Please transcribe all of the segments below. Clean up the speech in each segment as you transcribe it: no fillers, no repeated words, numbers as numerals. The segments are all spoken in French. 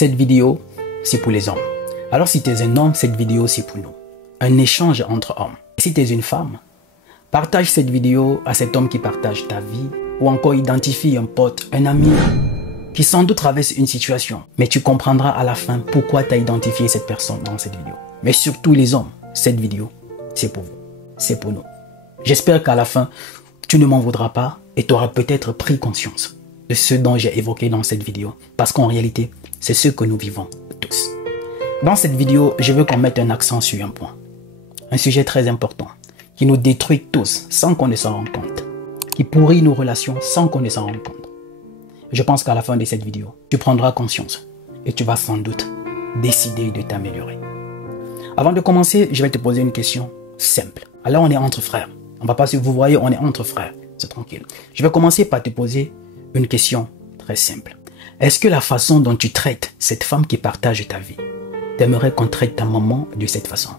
Cette vidéo, c'est pour les hommes. Alors si tu es un homme, cette vidéo, c'est pour nous. Un échange entre hommes. Si tu es une femme, partage cette vidéo à cet homme qui partage ta vie ou encore identifie un pote, un ami qui sans doute traverse une situation. Mais tu comprendras à la fin pourquoi tu as identifié cette personne dans cette vidéo. Mais surtout les hommes, cette vidéo, c'est pour vous. C'est pour nous. J'espère qu'à la fin, tu ne m'en voudras pas et tu auras peut-être pris conscience de ce dont j'ai évoqué dans cette vidéo. Parce qu'en réalité, c'est ce que nous vivons tous. Dans cette vidéo, je veux qu'on mette un accent sur un point. Un sujet très important qui nous détruit tous sans qu'on ne s'en rende compte. Qui pourrit nos relations sans qu'on ne s'en rende compte. Je pense qu'à la fin de cette vidéo, tu prendras conscience et tu vas sans doute décider de t'améliorer. Avant de commencer, je vais te poser une question simple. Alors on est entre frères. On va pas, si vous voyez, on est entre frères. C'est tranquille. Je vais commencer par te poser une question très simple. Est-ce que la façon dont tu traites cette femme qui partage ta vie, t'aimerais qu'on traite ta maman de cette façon?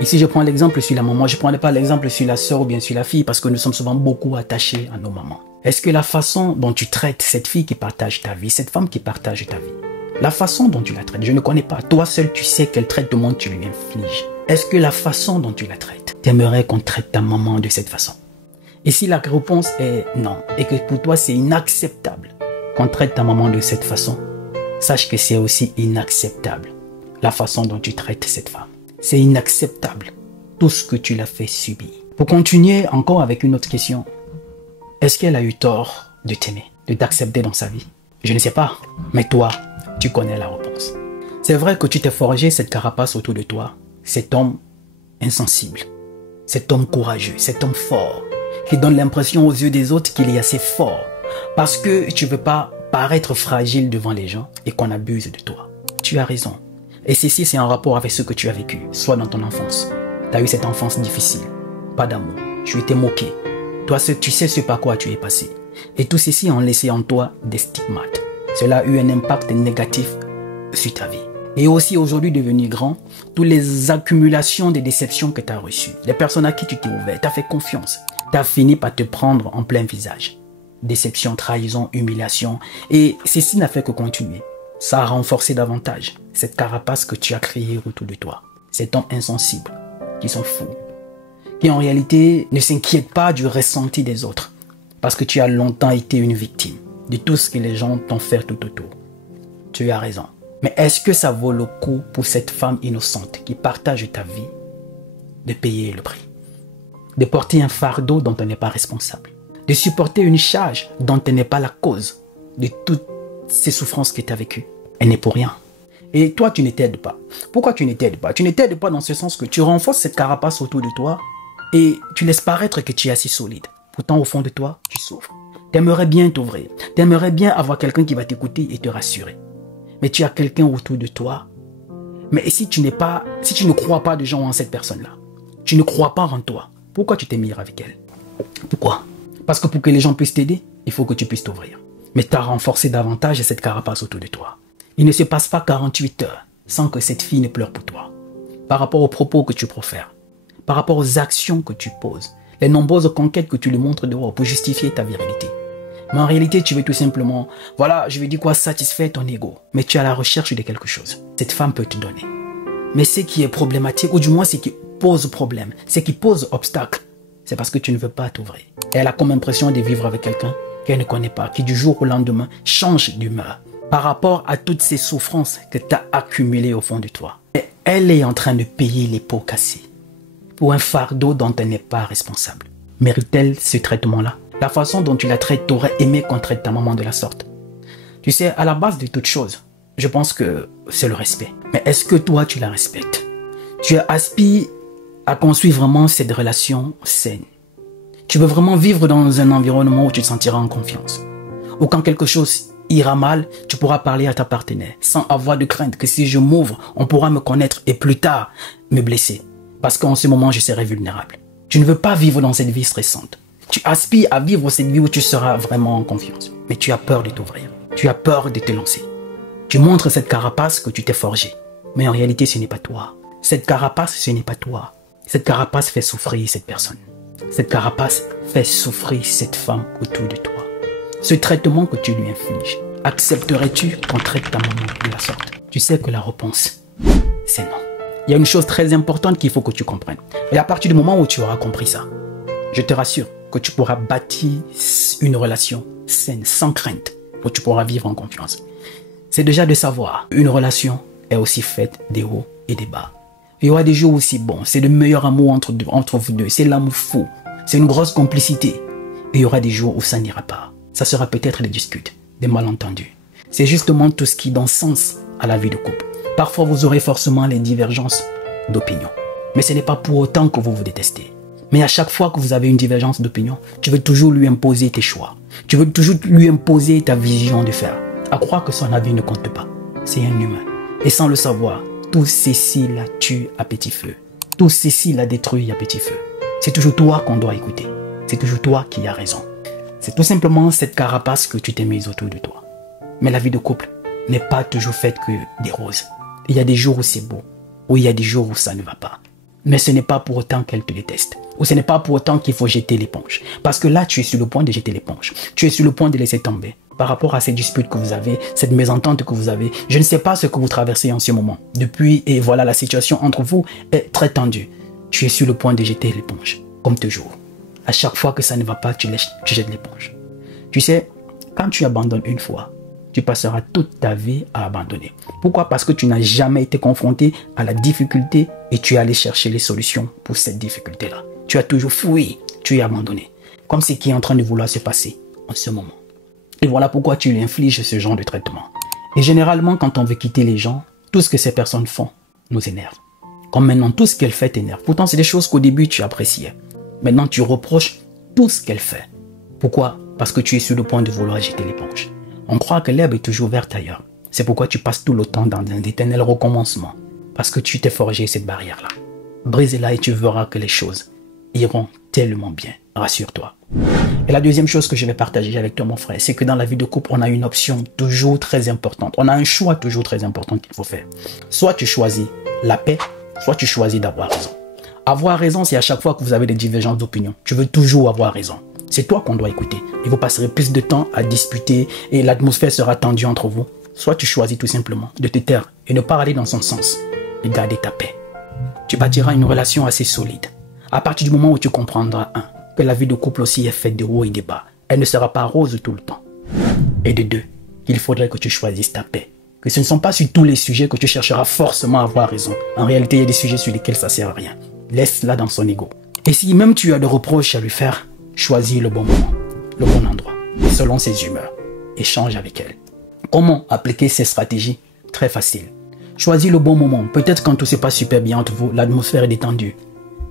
Ici, je prends l'exemple sur la maman. Je ne prends pas l'exemple sur la soeur ou bien sur la fille parce que nous sommes souvent beaucoup attachés à nos mamans. Est-ce que la façon dont tu traites cette fille qui partage ta vie, cette femme qui partage ta vie, la façon dont tu la traites, je ne connais pas. Toi seul, tu sais quel traitement monde tu lui infliges. Est-ce que la façon dont tu la traites, t'aimerais qu'on traite ta maman de cette façon? Et si la réponse est non, et que pour toi c'est inacceptable qu'on traite ta maman de cette façon, sache que c'est aussi inacceptable la façon dont tu traites cette femme. C'est inacceptable tout ce que tu l'as fait subir. Pour continuer encore avec une autre question, est-ce qu'elle a eu tort de t'aimer, de t'accepter dans sa vie? Je ne sais pas, mais toi, tu connais la réponse. C'est vrai que tu t'es forgé cette carapace autour de toi, cet homme insensible, cet homme courageux, cet homme fort, qui donne l'impression aux yeux des autres qu'il est assez fort, parce que tu ne veux pas paraître fragile devant les gens et qu'on abuse de toi. Tu as raison. Et ceci, c'est en rapport avec ce que tu as vécu, soit dans ton enfance. Tu as eu cette enfance difficile, pas d'amour, tu étais moqué. Toi, tu sais ce par quoi tu es passé. Et tout ceci a laissé en toi des stigmates. Cela a eu un impact négatif sur ta vie. Et aussi aujourd'hui devenu grand, toutes les accumulations des déceptions que tu as reçues, les personnes à qui tu t'es ouvert, tu as fait confiance, tu as fini par te prendre en plein visage. Déception, trahison, humiliation. Et ceci n'a fait que continuer. Ça a renforcé davantage cette carapace que tu as créée autour de toi. Cet homme insensible, qui sont fous, qui en réalité ne s'inquiète pas du ressenti des autres. Parce que tu as longtemps été une victime de tout ce que les gens t'ont fait tout autour. Tu as raison. Mais est-ce que ça vaut le coup pour cette femme innocente qui partage ta vie de payer le prix? De porter un fardeau dont elle n'est pas responsable? De supporter une charge dont elle n'est pas la cause de toutes ces souffrances que tu as vécues? Elle n'est pour rien. Et toi, tu ne t'aides pas. Pourquoi tu ne t'aides pas? Tu ne t'aides pas dans ce sens que tu renforces cette carapace autour de toi et tu laisses paraître que tu es assez solide. Pourtant, au fond de toi, tu souffres. Tu aimerais bien t'ouvrir. Tu aimerais bien avoir quelqu'un qui va t'écouter et te rassurer. Mais tu as quelqu'un autour de toi. Mais si tu ne crois pas de gens en cette personne-là, tu ne crois pas en toi, pourquoi tu t'es mis avec elle? Pourquoi? Parce que pour que les gens puissent t'aider, il faut que tu puisses t'ouvrir. Mais tu as renforcé davantage cette carapace autour de toi. Il ne se passe pas 48 heures sans que cette fille ne pleure pour toi. Par rapport aux propos que tu profères, par rapport aux actions que tu poses, les nombreuses conquêtes que tu lui montres dehors pour justifier ta virilité. Mais en réalité, tu veux tout simplement, voilà, je veux dire quoi, satisfaire ton ego. Mais tu es à la recherche de quelque chose. Cette femme peut te donner. Mais ce qui est problématique, ou du moins ce qui pose problème, ce qui pose obstacle, c'est parce que tu ne veux pas t'ouvrir. Elle a comme impression de vivre avec quelqu'un qu'elle ne connaît pas, qui du jour au lendemain change d'humeur par rapport à toutes ces souffrances que tu as accumulées au fond de toi. Et elle est en train de payer les pots cassés pour un fardeau dont elle n'est pas responsable. Mérite-t-elle ce traitement-là? La façon dont tu la traites, tu aurais aimé qu'on traite ta maman de la sorte. Tu sais, à la base de toute chose, je pense que c'est le respect. Mais est-ce que toi, tu la respectes? Tu aspires à construire vraiment cette relation saine. Tu veux vraiment vivre dans un environnement où tu te sentiras en confiance. Ou quand quelque chose ira mal, tu pourras parler à ta partenaire sans avoir de crainte que si je m'ouvre, on pourra me connaître et plus tard me blesser. Parce qu'en ce moment, je serai vulnérable. Tu ne veux pas vivre dans cette vie stressante. Tu aspires à vivre cette vie où tu seras vraiment en confiance. Mais tu as peur de t'ouvrir. Tu as peur de te lancer. Tu montres cette carapace que tu t'es forgée. Mais en réalité, ce n'est pas toi. Cette carapace, ce n'est pas toi. Cette carapace fait souffrir cette personne. Cette carapace fait souffrir cette femme autour de toi. Ce traitement que tu lui infliges, accepterais-tu qu'on traite ta maman de la sorte? tu sais que la réponse, c'est non. Il y a une chose très importante qu'il faut que tu comprennes. Et à partir du moment où tu auras compris ça, je te rassure que tu pourras bâtir une relation saine, sans crainte, où tu pourras vivre en confiance. C'est déjà de savoir, une relation est aussi faite des hauts et des bas. Il y aura des jours aussi bons, c'est le meilleur amour entre vous deux, c'est l'amour fou, c'est une grosse complicité. Et il y aura des jours où ça n'ira pas. Ça sera peut-être des disputes, des malentendus. C'est justement tout ce qui donne sens à la vie de couple. Parfois, vous aurez forcément les divergences d'opinion. Mais ce n'est pas pour autant que vous vous détestez. Mais à chaque fois que vous avez une divergence d'opinion, tu veux toujours lui imposer tes choix. Tu veux toujours lui imposer ta vision de faire. À croire que son avis ne compte pas. C'est un humain. Et sans le savoir, tout ceci la tue à petit feu. Tout ceci la détruit à petit feu. C'est toujours toi qu'on doit écouter. C'est toujours toi qui as raison. C'est tout simplement cette carapace que tu t'es mise autour de toi. Mais la vie de couple n'est pas toujours faite que des roses. Il y a des jours où c'est beau, ou il y a des jours où ça ne va pas. Mais ce n'est pas pour autant qu'elle te déteste. Ou ce n'est pas pour autant qu'il faut jeter l'éponge. Parce que là, tu es sur le point de jeter l'éponge. Tu es sur le point de laisser tomber. Par rapport à ces disputes que vous avez, cette mésentente que vous avez, je ne sais pas ce que vous traversez en ce moment. Depuis, et voilà, la situation entre vous est très tendue. Tu es sur le point de jeter l'éponge, comme toujours. À chaque fois que ça ne va pas, tu jettes l'éponge. Tu sais, quand tu abandonnes une fois, tu passeras toute ta vie à abandonner. Pourquoi? Parce que tu n'as jamais été confronté à la difficulté et tu es allé chercher les solutions pour cette difficulté-là. Tu as toujours fui, tu es abandonné. Comme ce qui est en train de vouloir se passer en ce moment. Et voilà pourquoi tu lui infliges ce genre de traitement. Et généralement, quand on veut quitter les gens, tout ce que ces personnes font nous énerve. Comme maintenant, tout ce qu'elle fait t'énerve. Pourtant, c'est des choses qu'au début, tu appréciais. Maintenant, tu reproches tout ce qu'elle fait. Pourquoi? Parce que tu es sur le point de vouloir jeter l'éponge. On croit que l'herbe est toujours verte ailleurs. C'est pourquoi tu passes tout le temps dans un éternel recommencement. Parce que tu t'es forgé cette barrière-là. Brise-la et tu verras que les choses iront tellement bien. Rassure-toi. Et la deuxième chose que je vais partager avec toi, mon frère, c'est que dans la vie de couple, on a une option toujours très importante. On a un choix toujours très important qu'il faut faire. Soit tu choisis la paix, soit tu choisis d'avoir raison. Avoir raison, c'est à chaque fois que vous avez des divergences d'opinion. Tu veux toujours avoir raison. C'est toi qu'on doit écouter. Et vous passerez plus de temps à disputer et l'atmosphère sera tendue entre vous. Soit tu choisis tout simplement de te taire et ne pas aller dans son sens et garder ta paix. Tu bâtiras une relation assez solide. À partir du moment où tu comprendras, que la vie de couple aussi est faite de hauts et de bas. Elle ne sera pas rose tout le temps. Et de deux, qu'il faudrait que tu choisisses ta paix. Que ce ne sont pas sur tous les sujets que tu chercheras forcément à avoir raison. En réalité, il y a des sujets sur lesquels ça ne sert à rien. Laisse-la dans son ego. Et si même tu as des reproches à lui faire, choisis le bon moment, le bon endroit, selon ses humeurs. Échange avec elle. Comment appliquer ces stratégies? Très facile. Choisis le bon moment. Peut-être quand tout se passe super bien entre vous, l'atmosphère est détendue.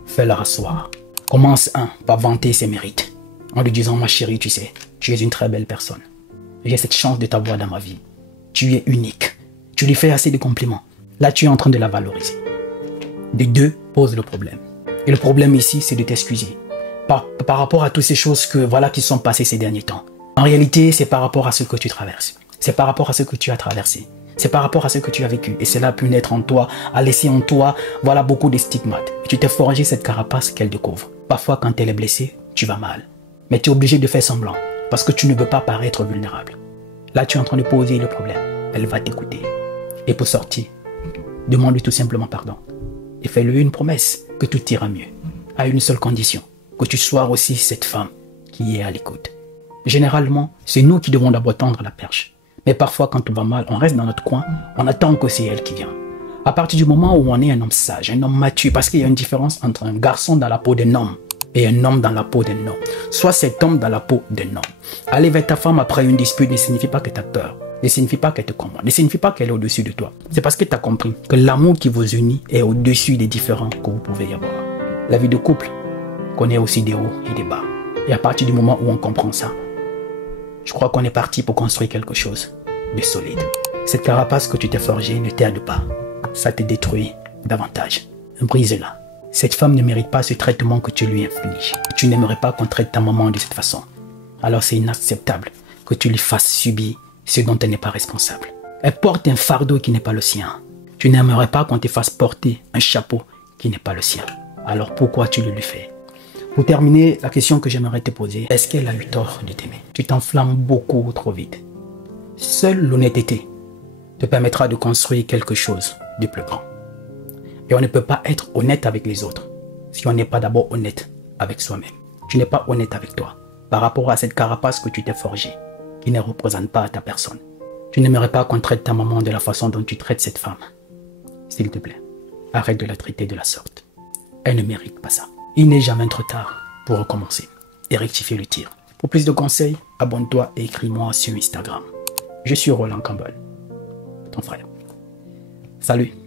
Fais-la rasseoir. Commence par vanter ses mérites. En lui disant, ma chérie, tu sais, tu es une très belle personne. J'ai cette chance de t'avoir dans ma vie. Tu es unique. Tu lui fais assez de compliments. Là, tu es en train de la valoriser. De deux, pose le problème. Et le problème ici, c'est de t'excuser. Par rapport à toutes ces choses qui sont passées ces derniers temps. En réalité, c'est par rapport à ce que tu traverses. C'est par rapport à ce que tu as traversé. C'est par rapport à ce que tu as vécu. Et cela a pu naître en toi, a laissé en toi, beaucoup de stigmates. Et tu t'es forgé cette carapace qu'elle découvre. Parfois, quand elle est blessée, tu vas mal. Mais tu es obligé de faire semblant. Parce que tu ne veux pas paraître vulnérable. Là, tu es en train de poser le problème. Elle va t'écouter. Et pour sortir, demande-lui tout simplement pardon. Et fais-lui une promesse que tout ira mieux. À une seule condition. Que tu sois aussi cette femme qui est à l'écoute. Généralement, c'est nous qui devons d'abord tendre la perche. Mais parfois, quand tout va mal, on reste dans notre coin, on attend que c'est elle qui vient. À partir du moment où on est un homme sage, un homme mature, parce qu'il y a une différence entre un garçon dans la peau d'un homme et un homme dans la peau d'un homme. Soit cet homme dans la peau d'un homme. Aller vers ta femme après une dispute ne signifie pas que tu as peur. Ne signifie pas qu'elle te comprend. Ne signifie pas qu'elle est au-dessus de toi. C'est parce que tu as compris que l'amour qui vous unit est au-dessus des différends que vous pouvez y avoir. La vie de couple connaît aussi des hauts et des bas. Et à partir du moment où on comprend ça, je crois qu'on est parti pour construire quelque chose de solide. Cette carapace que tu t'es forgée ne t'aide pas. Ça te détruit davantage. Brise-la. Cette femme ne mérite pas ce traitement que tu lui infliges. Tu n'aimerais pas qu'on traite ta maman de cette façon. Alors c'est inacceptable que tu lui fasses subir ce dont elle n'est pas responsable. Elle porte un fardeau qui n'est pas le sien. Tu n'aimerais pas qu'on te fasse porter un chapeau qui n'est pas le sien. Alors pourquoi tu le lui fais? Pour terminer, la question que j'aimerais te poser, est-ce qu'elle a eu tort de t'aimer? Tu t'enflammes beaucoup trop vite. Seule l'honnêteté te permettra de construire quelque chose de plus grand. Et on ne peut pas être honnête avec les autres si on n'est pas d'abord honnête avec soi-même. Tu n'es pas honnête avec toi par rapport à cette carapace que tu t'es forgée, qui ne représente pas ta personne. Tu n'aimerais pas qu'on traite ta maman de la façon dont tu traites cette femme. S'il te plaît, arrête de la traiter de la sorte. Elle ne mérite pas ça. Il n'est jamais trop tard pour recommencer et rectifier le tir. Pour plus de conseils, abonne-toi et écris-moi sur Instagram. Je suis Roland Campbell, ton frère. Salut!